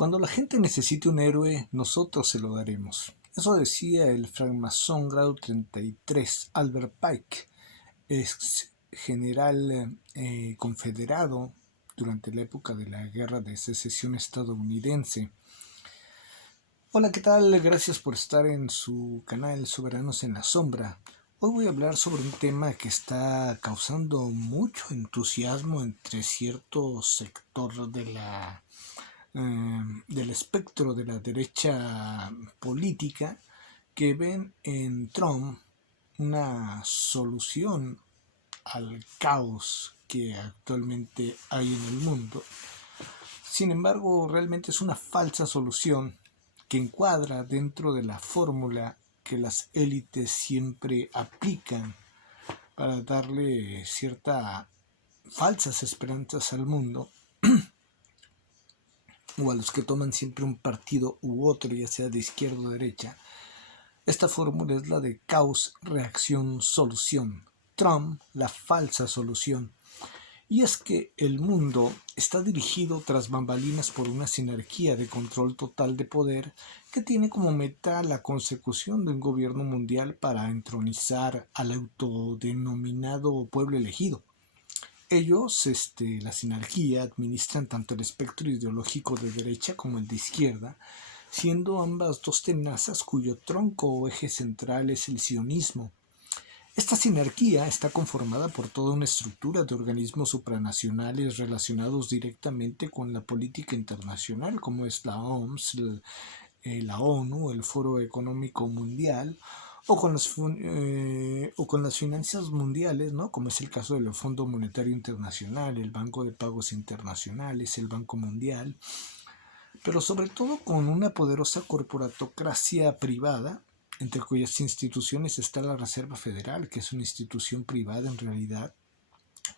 Cuando la gente necesite un héroe, nosotros se lo daremos. Eso decía el francmasón grado 33, Albert Pike, ex general confederado durante la época de la Guerra de Secesión estadounidense. Hola, ¿qué tal? Gracias por estar en su canal Soberanos en la Sombra. Hoy voy a hablar sobre un tema que está causando mucho entusiasmo entre cierto sector del espectro de la derecha política, que ven en Trump una solución al caos que actualmente hay en el mundo. Sin embargo, realmente es una falsa solución que encuadra dentro de la fórmula que las élites siempre aplican para darle ciertas falsas esperanzas al mundo, o a los que toman siempre un partido u otro, ya sea de izquierda o derecha. Esta fórmula es la de caos, reacción, solución. Trump, la falsa solución. Y es que el mundo está dirigido tras bambalinas por una sinergia de control total de poder que tiene como meta la consecución de un gobierno mundial para entronizar al autodenominado pueblo elegido. Ellos, la sinergia, administran tanto el espectro ideológico de derecha como el de izquierda, siendo ambas dos tenazas cuyo tronco o eje central es el sionismo. Esta sinergia está conformada por toda una estructura de organismos supranacionales relacionados directamente con la política internacional, como es la OMS, la ONU, el Foro Económico Mundial, o con las finanzas mundiales, ¿no? Como es el caso del Fondo Monetario Internacional, el Banco de Pagos Internacionales, el Banco Mundial, pero sobre todo con una poderosa corporatocracia privada, entre cuyas instituciones está la Reserva Federal, que es una institución privada en realidad,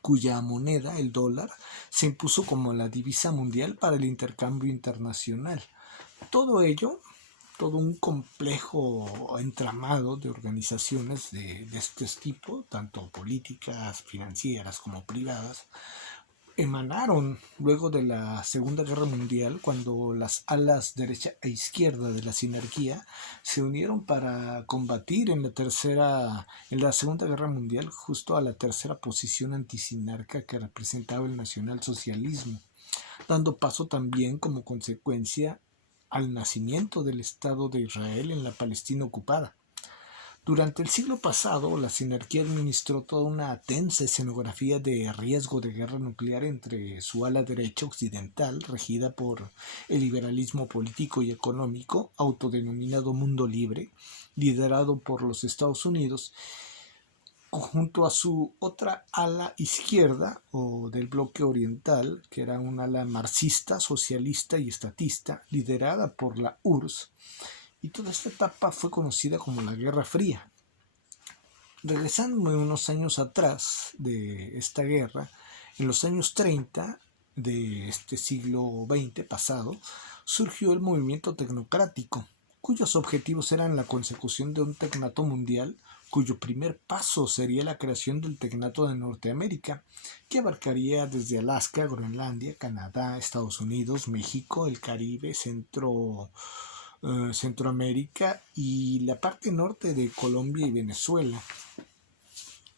cuya moneda, el dólar, se impuso como la divisa mundial para el intercambio internacional. Todo ello, todo un complejo entramado de organizaciones de este tipo, tanto políticas, financieras como privadas, emanaron luego de la Segunda Guerra Mundial, cuando las alas derecha e izquierda de la sinergia se unieron para combatir en la Segunda Guerra Mundial, justo a la tercera posición antisinarca que representaba el nacionalsocialismo, dando paso también como consecuencia al nacimiento del Estado de Israel en la Palestina ocupada. Durante el siglo pasado, la sinergia administró toda una tensa escenografía de riesgo de guerra nuclear entre su ala derecha occidental, regida por el liberalismo político y económico, autodenominado Mundo Libre, liderado por los Estados Unidos, junto a su otra ala izquierda, o del bloque oriental, que era un ala marxista, socialista y estatista, liderada por la URSS, y toda esta etapa fue conocida como la Guerra Fría. Regresando unos años atrás de esta guerra, en los años 30 de este siglo XX pasado, surgió el movimiento tecnocrático, cuyos objetivos eran la consecución de un tecnato mundial, cuyo primer paso sería la creación del tecnato de Norteamérica, que abarcaría desde Alaska, Groenlandia, Canadá, Estados Unidos, México, el Caribe, Centroamérica y la parte norte de Colombia y Venezuela.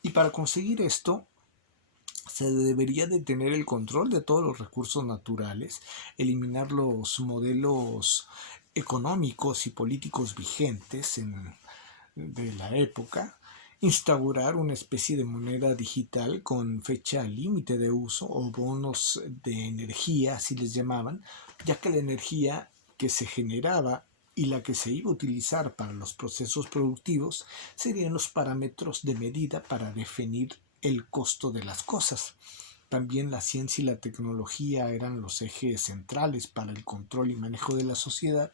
Y para conseguir esto, se debería de tener el control de todos los recursos naturales, eliminar los modelos económicos y políticos vigentes de la época, instaurar una especie de moneda digital con fecha límite de uso o bonos de energía, así les llamaban, ya que la energía que se generaba y la que se iba a utilizar para los procesos productivos serían los parámetros de medida para definir el costo de las cosas. También la ciencia y la tecnología eran los ejes centrales para el control y manejo de la sociedad,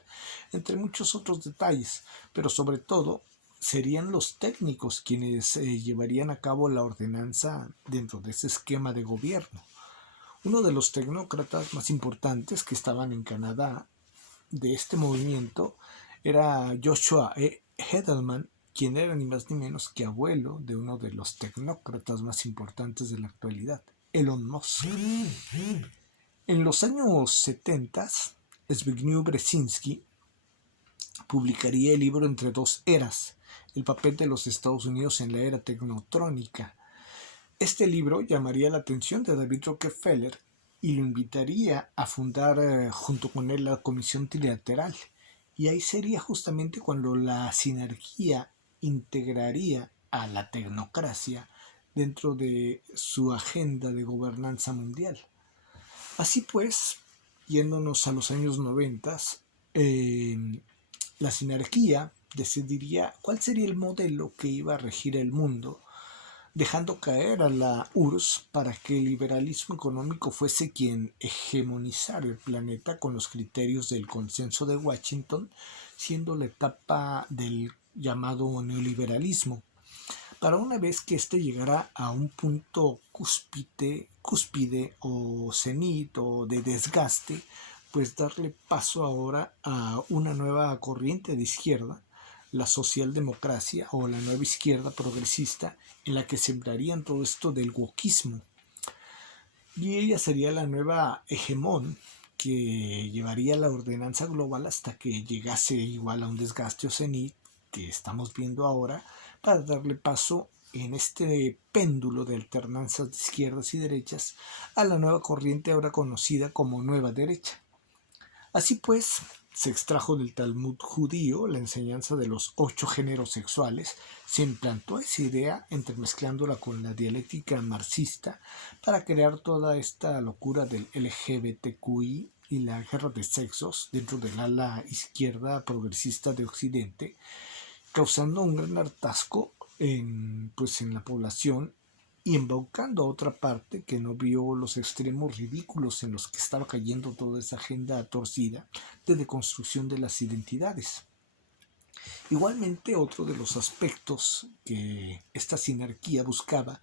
entre muchos otros detalles, pero sobre todo serían los técnicos quienes llevarían a cabo la ordenanza dentro de ese esquema de gobierno. Uno de los tecnócratas más importantes que estaban en Canadá de este movimiento era Joshua Edelman, quien era ni más ni menos que abuelo de uno de los tecnócratas más importantes de la actualidad, Elon Musk. En los años 70, Zbigniew Brzezinski publicaría el libro Entre dos eras, el papel de los Estados Unidos en la era tecnotrónica. Este libro llamaría la atención de David Rockefeller y lo invitaría a fundar junto con él la Comisión Trilateral. Y ahí sería justamente cuando la sinarquía integraría a la tecnocracia dentro de su agenda de gobernanza mundial. Así pues, yéndonos a los años 90, la sinarquía decidiría cuál sería el modelo que iba a regir el mundo, dejando caer a la URSS para que el liberalismo económico fuese quien hegemonizara el planeta con los criterios del consenso de Washington, siendo la etapa del llamado neoliberalismo. Para una vez que éste llegara a un punto cúspide o cenit o de desgaste, pues darle paso ahora a una nueva corriente de izquierda, la socialdemocracia o la nueva izquierda progresista, en la que sembrarían todo esto del wokismo. Y ella sería la nueva hegemón que llevaría la ordenanza global hasta que llegase igual a un desgaste o cenit que estamos viendo ahora, para darle paso en este péndulo de alternanzas de izquierdas y derechas a la nueva corriente ahora conocida como Nueva Derecha. Así pues, se extrajo del Talmud judío la enseñanza de los 8 géneros sexuales, se implantó esa idea entremezclándola con la dialéctica marxista para crear toda esta locura del LGBTQI y la guerra de sexos dentro del ala izquierda progresista de Occidente, causando un gran hartazgo en la población y embaucando a otra parte que no vio los extremos ridículos en los que estaba cayendo toda esa agenda torcida de deconstrucción de las identidades. Igualmente, otro de los aspectos que esta sinarquía buscaba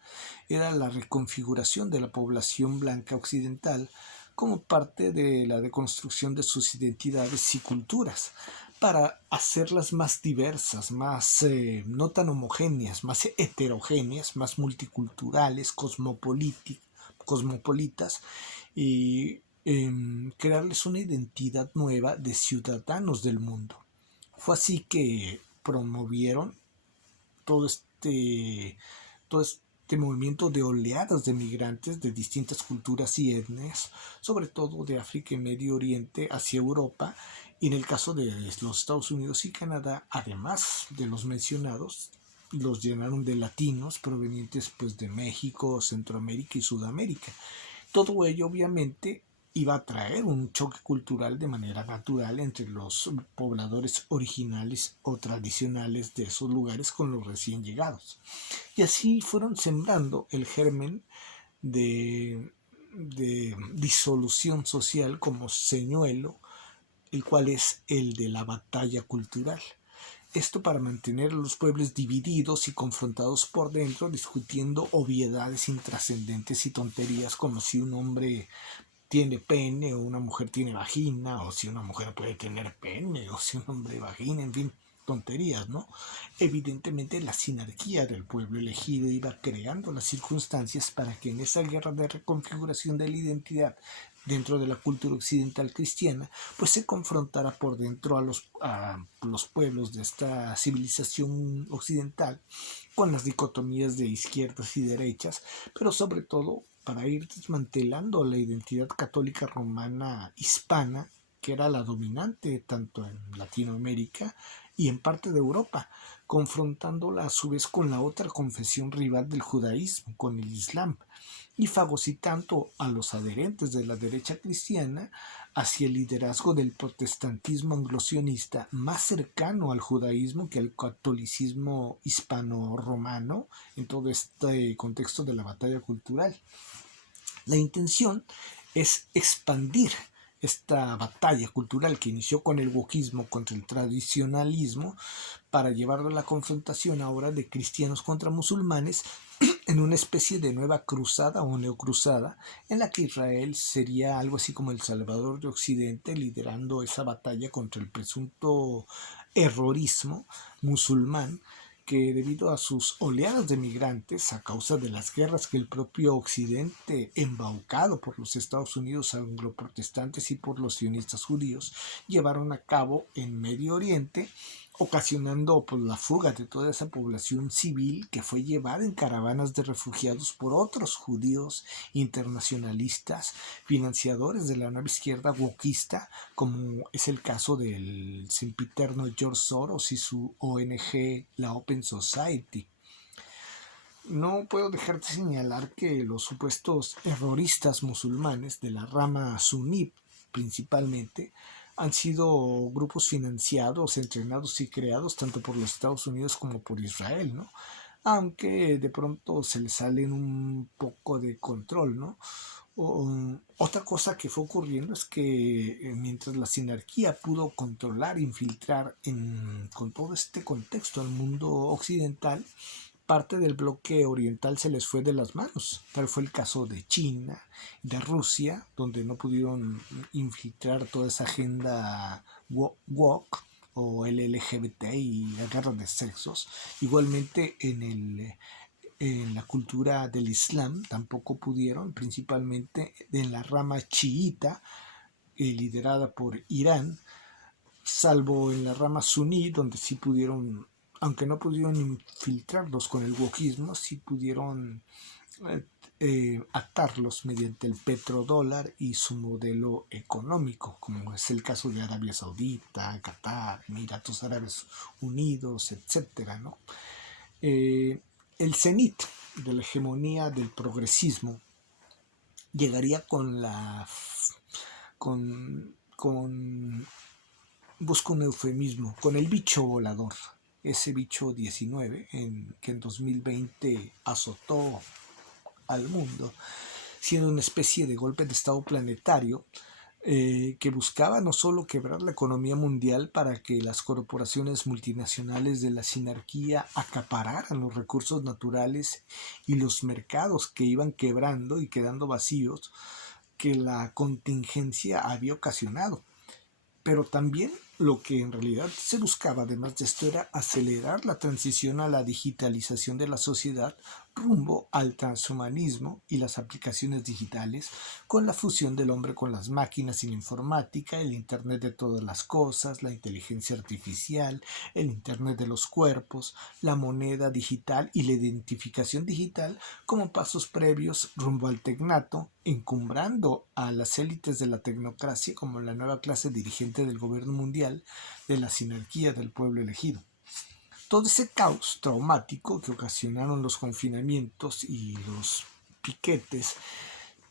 era la reconfiguración de la población blanca occidental como parte de la deconstrucción de sus identidades y culturas, para hacerlas más diversas, más no tan homogéneas, más heterogéneas, más multiculturales, cosmopolitas, y crearles una identidad nueva de ciudadanos del mundo. Fue así que promovieron todo este movimiento de oleadas de migrantes de distintas culturas y etnias, sobre todo de África y Medio Oriente hacia Europa, y en el caso de los Estados Unidos y Canadá, además de los mencionados, los llenaron de latinos provenientes pues de México, Centroamérica y Sudamérica. Todo ello obviamente iba a traer un choque cultural de manera natural entre los pobladores originales o tradicionales de esos lugares con los recién llegados. Y así fueron sembrando el germen de disolución social como señuelo, el cual es el de la batalla cultural. Esto para mantener a los pueblos divididos y confrontados por dentro, discutiendo obviedades intrascendentes y tonterías como si un hombre tiene pene o una mujer tiene vagina, o si una mujer puede tener pene o si un hombre vagina, en fin, tonterías, ¿no? Evidentemente la sinarquía del pueblo elegido iba creando las circunstancias para que en esa guerra de reconfiguración de la identidad dentro de la cultura occidental cristiana, pues se confrontara por dentro a los pueblos de esta civilización occidental con las dicotomías de izquierdas y derechas, pero sobre todo para ir desmantelando la identidad católica romana hispana, que era la dominante tanto en Latinoamérica y en parte de Europa, confrontándola a su vez con la otra confesión rival del judaísmo, con el Islam, y fagocitando a los adherentes de la derecha cristiana hacia el liderazgo del protestantismo anglosionista más cercano al judaísmo que al catolicismo hispano-romano en todo este contexto de la batalla cultural. La intención es expandir esta batalla cultural que inició con el wokismo contra el tradicionalismo para llevarlo a la confrontación ahora de cristianos contra musulmanes en una especie de nueva cruzada o neocruzada en la que Israel sería algo así como el Salvador de Occidente, liderando esa batalla contra el presunto errorismo musulmán que debido a sus oleadas de migrantes, a causa de las guerras que el propio Occidente, embaucado por los Estados Unidos angloprotestantes y por los sionistas judíos, llevaron a cabo en Medio Oriente, ocasionando pues, la fuga de toda esa población civil que fue llevada en caravanas de refugiados por otros judíos internacionalistas, financiadores de la nueva izquierda wokista, como es el caso del sempiterno George Soros y su ONG, la Open Society. No puedo dejar de señalar que los supuestos terroristas musulmanes de la rama suní principalmente han sido grupos financiados, entrenados y creados tanto por los Estados Unidos como por Israel, ¿no? Aunque de pronto se les salen un poco de control, ¿no? Otra cosa que fue ocurriendo es que mientras la sinarquía pudo controlar, infiltrar con todo este contexto al mundo occidental, parte del bloque oriental se les fue de las manos. Tal fue el caso de China, de Rusia, donde no pudieron infiltrar toda esa agenda woke o el LGBT y la guerra de sexos. Igualmente en la cultura del Islam tampoco pudieron, principalmente en la rama chiita, liderada por Irán, salvo en la rama suní, donde sí pudieron, aunque no pudieron infiltrarlos con el wokismo, sí pudieron atarlos mediante el petrodólar y su modelo económico, como es el caso de Arabia Saudita, Qatar, Emiratos Árabes Unidos, etcétera, ¿no? El cenit de la hegemonía del progresismo llegaría busco un eufemismo, con el bicho volador, ese bicho 19 que en 2020 azotó al mundo, siendo una especie de golpe de estado planetario que buscaba no solo quebrar la economía mundial para que las corporaciones multinacionales de la sinarquía acapararan los recursos naturales y los mercados que iban quebrando y quedando vacíos que la contingencia había ocasionado. Pero también lo que en realidad se buscaba, además de esto, era acelerar la transición a la digitalización de la sociedad rumbo al transhumanismo y las aplicaciones digitales, con la fusión del hombre con las máquinas y la informática, el Internet de todas las cosas, la inteligencia artificial, el Internet de los cuerpos, la moneda digital y la identificación digital como pasos previos rumbo al tecnato, encumbrando a las élites de la tecnocracia como la nueva clase dirigente del gobierno mundial de la sinarquía del pueblo elegido. Todo ese caos traumático que ocasionaron los confinamientos y los piquetes,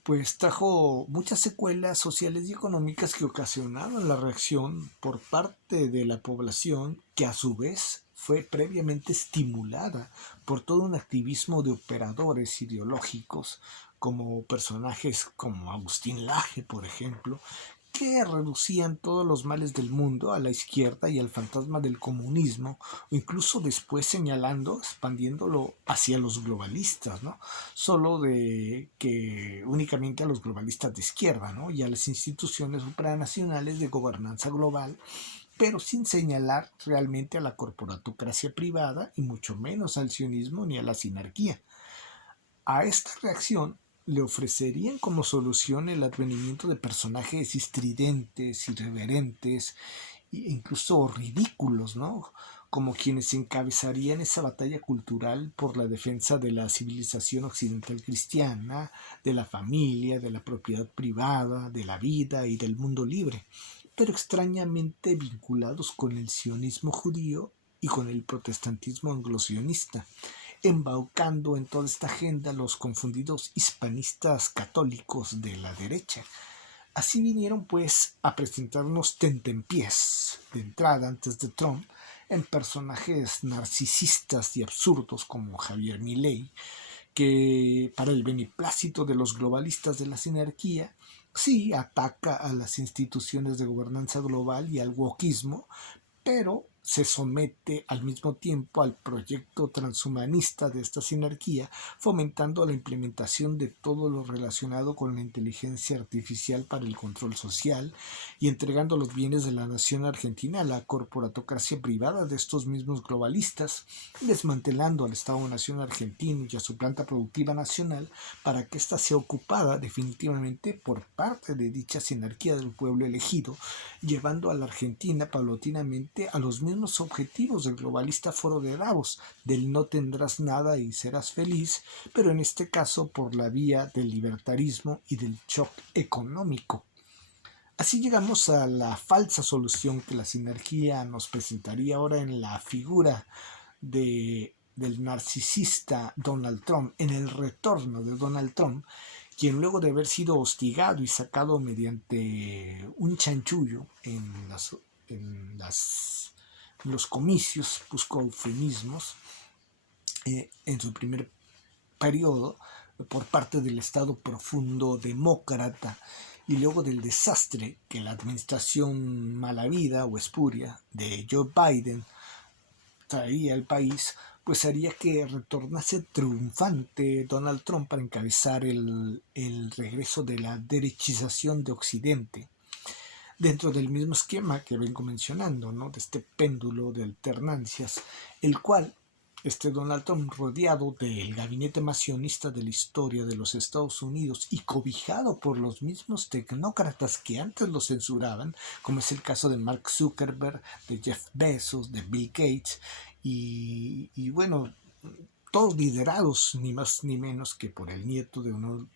pues trajo muchas secuelas sociales y económicas que ocasionaron la reacción por parte de la población, que a su vez fue previamente estimulada por todo un activismo de operadores ideológicos, como personajes como Agustín Laje, por ejemplo, que reducían todos los males del mundo a la izquierda y al fantasma del comunismo, o incluso después señalando, expandiéndolo hacia los globalistas, ¿no? Solo de que únicamente a los globalistas de izquierda, ¿no? Y a las instituciones supranacionales de gobernanza global, pero sin señalar realmente a la corporatocracia privada y mucho menos al sionismo ni a la sinarquía. A esta reacción le ofrecerían como solución el advenimiento de personajes estridentes, irreverentes e incluso ridículos, ¿no? Como quienes encabezarían esa batalla cultural por la defensa de la civilización occidental cristiana, de la familia, de la propiedad privada, de la vida y del mundo libre, pero extrañamente vinculados con el sionismo judío y con el protestantismo anglosionista, embaucando en toda esta agenda los confundidos hispanistas católicos de la derecha. Así vinieron pues a presentarnos tentempiés de entrada antes de Trump en personajes narcisistas y absurdos como Javier Milei, que para el beneplácito de los globalistas de la sinarquía sí ataca a las instituciones de gobernanza global y al wokismo, pero se somete al mismo tiempo al proyecto transhumanista de esta sinarquía, fomentando la implementación de todo lo relacionado con la inteligencia artificial para el control social y entregando los bienes de la nación argentina a la corporatocracia privada de estos mismos globalistas, desmantelando al Estado-nación argentino y a su planta productiva nacional para que ésta sea ocupada definitivamente por parte de dicha sinarquía del pueblo elegido, llevando a la Argentina paulatinamente a los mismos objetivos del globalista foro de Davos, del no tendrás nada y serás feliz, pero en este caso por la vía del libertarismo y del shock económico. Así llegamos a la falsa solución que la sinergia nos presentaría ahora en la figura del narcisista Donald Trump, en el retorno de Donald Trump, quien luego de haber sido hostigado y sacado mediante un chanchullo en los comicios, buscó eufemismos, en su primer periodo por parte del Estado profundo demócrata y luego del desastre que la administración malavida o espuria de Joe Biden traía al país, pues haría que retornase triunfante Donald Trump para encabezar el regreso de la derechización de Occidente, dentro del mismo esquema que vengo mencionando, ¿no? De este péndulo de alternancias, el cual Donald Trump, rodeado del gabinete más sionista de la historia de los Estados Unidos y cobijado por los mismos tecnócratas que antes lo censuraban, como es el caso de Mark Zuckerberg, de Jeff Bezos, de Bill Gates, y bueno, todos liderados ni más ni menos que por el nieto de uno,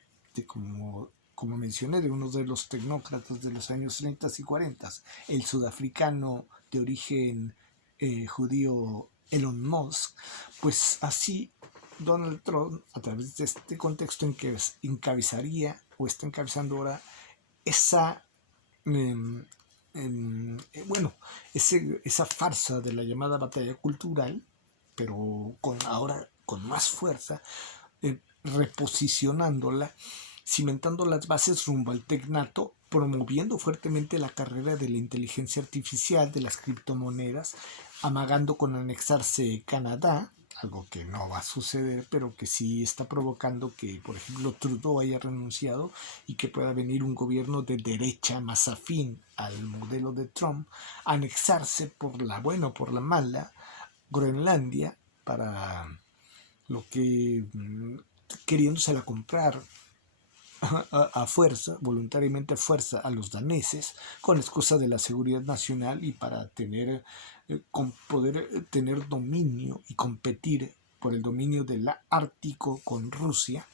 como mencioné, de uno de los tecnócratas de los años 30 y 40, el sudafricano de origen judío Elon Musk. Pues así Donald Trump, a través de este contexto en que encabezaría o está encabezando ahora esa esa farsa de la llamada batalla cultural, pero ahora con más fuerza, reposicionándola, cimentando las bases rumbo al tecnato, promoviendo fuertemente la carrera de la inteligencia artificial, de las criptomonedas, amagando con anexarse Canadá, algo que no va a suceder, pero que sí está provocando que, por ejemplo, Trudeau haya renunciado y que pueda venir un gobierno de derecha más afín al modelo de Trump, anexarse por la buena o por la mala Groenlandia para lo que queriéndosela comprar a fuerza, voluntariamente a fuerza, a los daneses, con la excusa de la seguridad nacional y para poder tener dominio y competir por el dominio del Ártico con Rusia,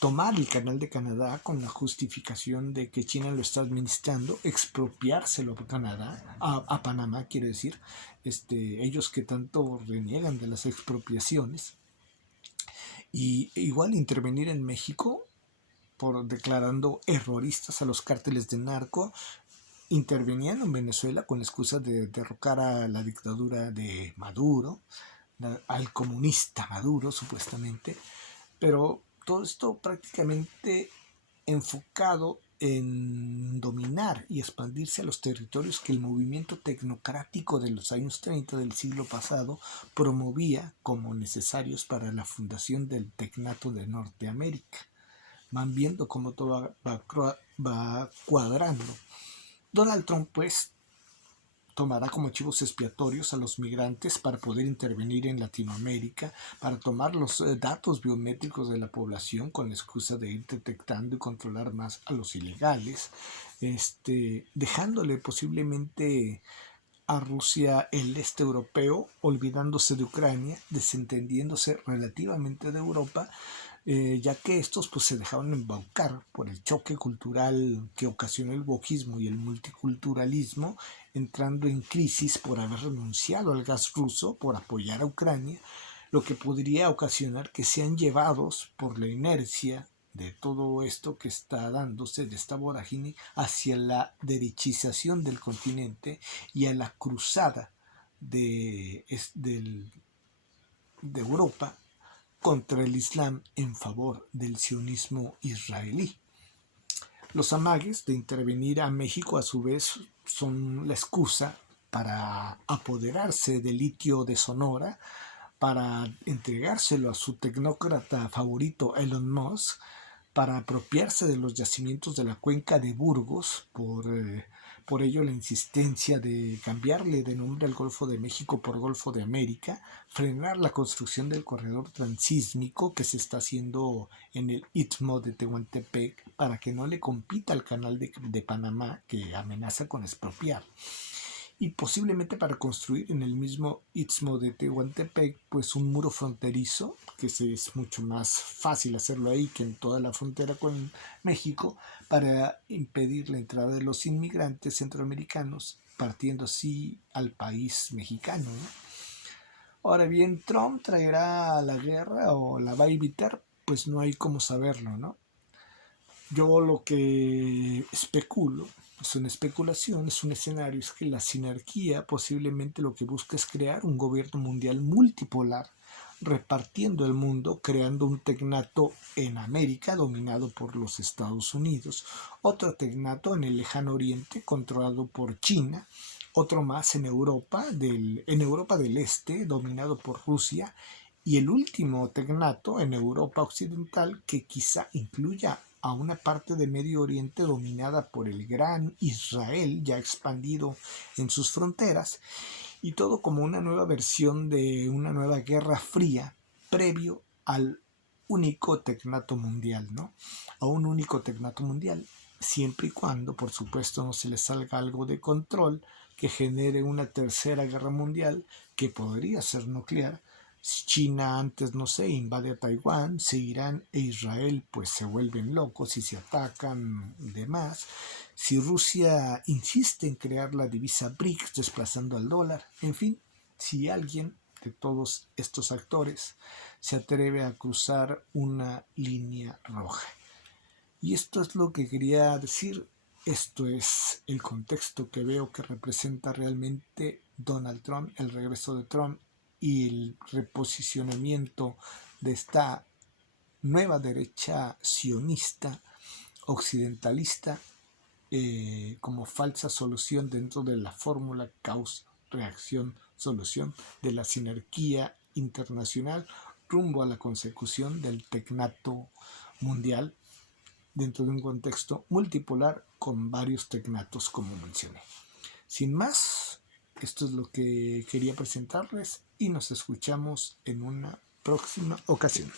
tomar el canal de Canadá con la justificación de que China lo está administrando, expropiárselo a Canadá, a Panamá, quiero decir, ellos que tanto reniegan de las expropiaciones, y igual intervenir en México por declarando erroristas a los cárteles de narco, intervenían en Venezuela con la excusa de derrocar a la dictadura de Maduro, al comunista Maduro supuestamente, pero todo esto prácticamente enfocado en dominar y expandirse a los territorios que el movimiento tecnocrático de los años 30 del siglo pasado promovía como necesarios para la fundación del tecnato de Norteamérica. Van viendo cómo todo va cuadrando. Donald Trump, pues, tomará como chivos expiatorios a los migrantes para poder intervenir en Latinoamérica, para tomar los datos biométricos de la población con la excusa de ir detectando y controlar más a los ilegales, dejándole posiblemente a Rusia el este europeo, olvidándose de Ucrania, desentendiéndose relativamente de Europa, ya que estos pues se dejaron embaucar por el choque cultural que ocasionó el wokismo y el multiculturalismo, entrando en crisis por haber renunciado al gas ruso, por apoyar a Ucrania, lo que podría ocasionar que sean llevados por la inercia de todo esto que está dándose, de esta vorágine, hacia la derechización del continente y a la cruzada de Europa contra el Islam en favor del sionismo israelí. Los amagues de intervenir a México, a su vez, son la excusa para apoderarse del litio de Sonora, para entregárselo a su tecnócrata favorito Elon Musk, para apropiarse de los yacimientos de la cuenca de Burgos, por ello la insistencia de cambiarle de nombre al Golfo de México por Golfo de América, frenar la construcción del corredor transísmico que se está haciendo en el Istmo de Tehuantepec para que no le compita al canal de Panamá que amenaza con expropiar. Y posiblemente para construir en el mismo Istmo de Tehuantepec pues un muro fronterizo, que es mucho más fácil hacerlo ahí que en toda la frontera con México, para impedir la entrada de los inmigrantes centroamericanos, partiendo así al país mexicano, ¿no? Ahora bien, ¿Trump traerá la guerra o la va a evitar? Pues no hay cómo saberlo, ¿no? Yo lo que especulo, es una especulación, es un escenario, es que la sinarquía posiblemente lo que busca es crear un gobierno mundial multipolar, repartiendo el mundo, creando un tecnato en América dominado por los Estados Unidos, otro tecnato en el lejano oriente controlado por China, otro más en Europa del Este dominado por Rusia, y el último tecnato en Europa occidental que quizá incluya a una parte de Medio Oriente dominada por el gran Israel ya expandido en sus fronteras, y todo como una nueva versión de una nueva guerra fría previo al único tecnato mundial, ¿no? A un único tecnato mundial, siempre y cuando, por supuesto, no se le salga algo de control que genere una tercera guerra mundial que podría ser nuclear. Si China antes, no sé, invade a Taiwán, si Irán e Israel pues se vuelven locos y se atacan y demás, si Rusia insiste en crear la divisa BRICS desplazando al dólar, en fin, si alguien de todos estos actores se atreve a cruzar una línea roja. Y esto es lo que quería decir, esto es el contexto que veo que representa realmente Donald Trump, el regreso de Trump y el reposicionamiento de esta nueva derecha sionista, occidentalista, como falsa solución dentro de la fórmula causa, reacción, solución de la sinarquía internacional rumbo a la consecución del tecnato mundial dentro de un contexto multipolar con varios tecnatos como mencioné. Sin más, esto es lo que quería presentarles y nos escuchamos en una próxima ocasión.